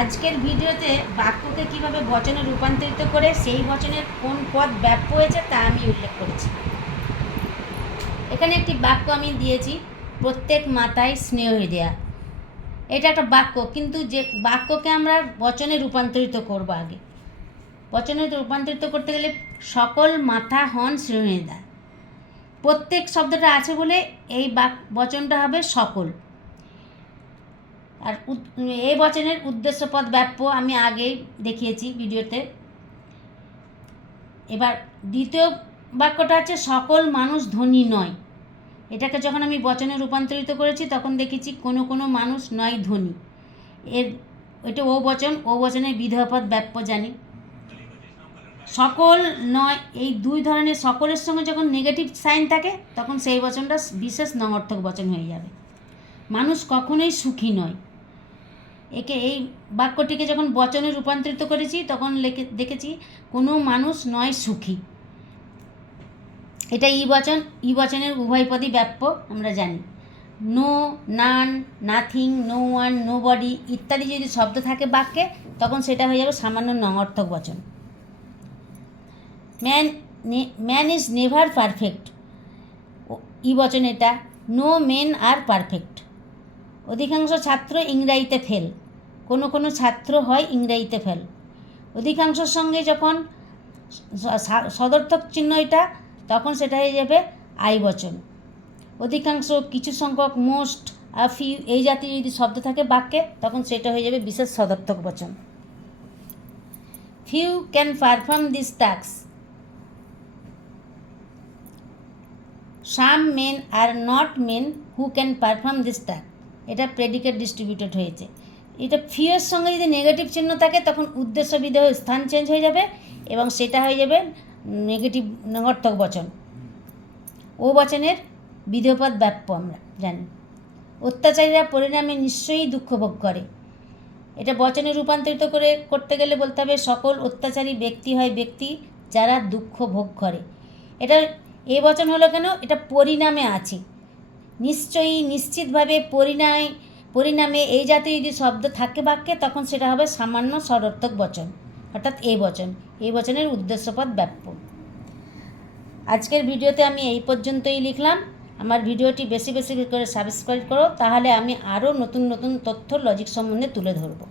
আজকের ভিডিওতে বাক্যকে কিভাবে বচনে রূপান্তরিত করে সেই বচনের কোন পদ ব্যাপ্য হয়েছে তা আমি উল্লেখ করেছি। এখানে একটি বাক্য আমি দিয়েছি, প্রত্যেক মাতায় স্নেহ দেয়া। এটা একটা বাক্য, কিন্তু যে বাক্যকে আমরা বচনে রূপান্তরিত করব, আগে বচনে রূপান্তরিত করতে গেলে সকল মাথা হন স্নেহদা। প্রত্যেক শব্দটা আছে বলে এই বচনটা হবে সকল। আর এই বচনের উদ্দেশ্যপদ ব্যাপ্য আমি আগেই দেখিয়েছি ভিডিওতে। এবার দ্বিতীয় বাক্যটা হচ্ছে সকল মানুষ ধনী নয়। এটাকে যখন আমি বচনে রূপান্তরিত করেছি তখন দেখেছি কোনো কোনো মানুষ নয় ধনী। এটা ও বচনের বিধেয়পদ ব্যাপ্য জানি। সকল নয়, এই দুই ধরনের সকলের সঙ্গে যখন নেগেটিভ সাইন থাকে তখন সেই বচনটা বিশেষ নঙর্থক বচন হয়ে যাবে। মানুষ কখনোই সুখী নয়। এই বাক্যটিকে যখন বচনে রূপান্তরিত করেছি তখন দেখেছি কোনো মানুষ নয় সুখী। এটা ই বচনের উভয় পদই ব্যাপ্য আমরা জানি। No, none, nothing, no one, nobody ইত্যাদি যদি শব্দ থাকে বাক্যে তখন সেটা হয়ে যাবে সামান্য নঙর্থক বচন। ম্যান ইজ নেভার পারফেক্ট, ই বচন এটা। নো মেন আর পারফেক্ট। অধিকাংশ ছাত্র ইংরাজিতে ফেল, কোনো কোনো ছাত্র হয় ইংরাজিতে ফেল। অধিকাংশের সঙ্গে যখন সদর্থক চিহ্ন এটা তখন সেটা হয়ে যাবে আই বচন। অধিকাংশ, কিছু সংখ্যক, মোস্ট, আ ফিউ এই জাতীয় যদি শব্দ থাকে বাক্যে তখন সেটা হয়ে যাবে বিশেষ সদর্থক বচন। Few can perform this task, some men are not men who can perform this task. এটা প্রেডিকেট ডিস্ট্রিবিউটেড হয়েছে। এটা ফিউয়ের সঙ্গে যদি নেগেটিভ চিহ্ন থাকে তখন উদ্দেশ্য বিধেয় স্থান চেঞ্জ হয়ে যাবে এবং সেটা হয়ে যাবে নেগেটিভ নঙর্থক বচন। ও বচনের বিধেয়পদ ব্যাপ্য আমরা জানি। অত্যাচারীরা পরিণামে নিশ্চয়ই দুঃখ ভোগ করে। এটা বচনে রূপান্তরিত করতে গেলে বলতে হবে সকল অত্যাচারী ব্যক্তি হয় ব্যক্তি যারা দুঃখ ভোগ করে। এটা এ বচন হলো কেন? এটা পরিণামে আছে। নিশ্চয়ই, নিশ্চিতভাবে, পরিণামে এই জাতীয় যদি শব্দ থাকে বাক্যে তখন সেটা হবে সামান্য সদর্থক বচন, অর্থাৎ এই বচনের উদ্দেশ্যপদ ব্যাপ্য। আজকের ভিডিওতে আমি এই পর্যন্তই লিখলাম। আমার ভিডিওটি বেশি বেশি করে সাবস্ক্রাইব করো, তাহলে আমি আরও নতুন নতুন তথ্য লজিক সম্বন্ধে তুলে ধরবো।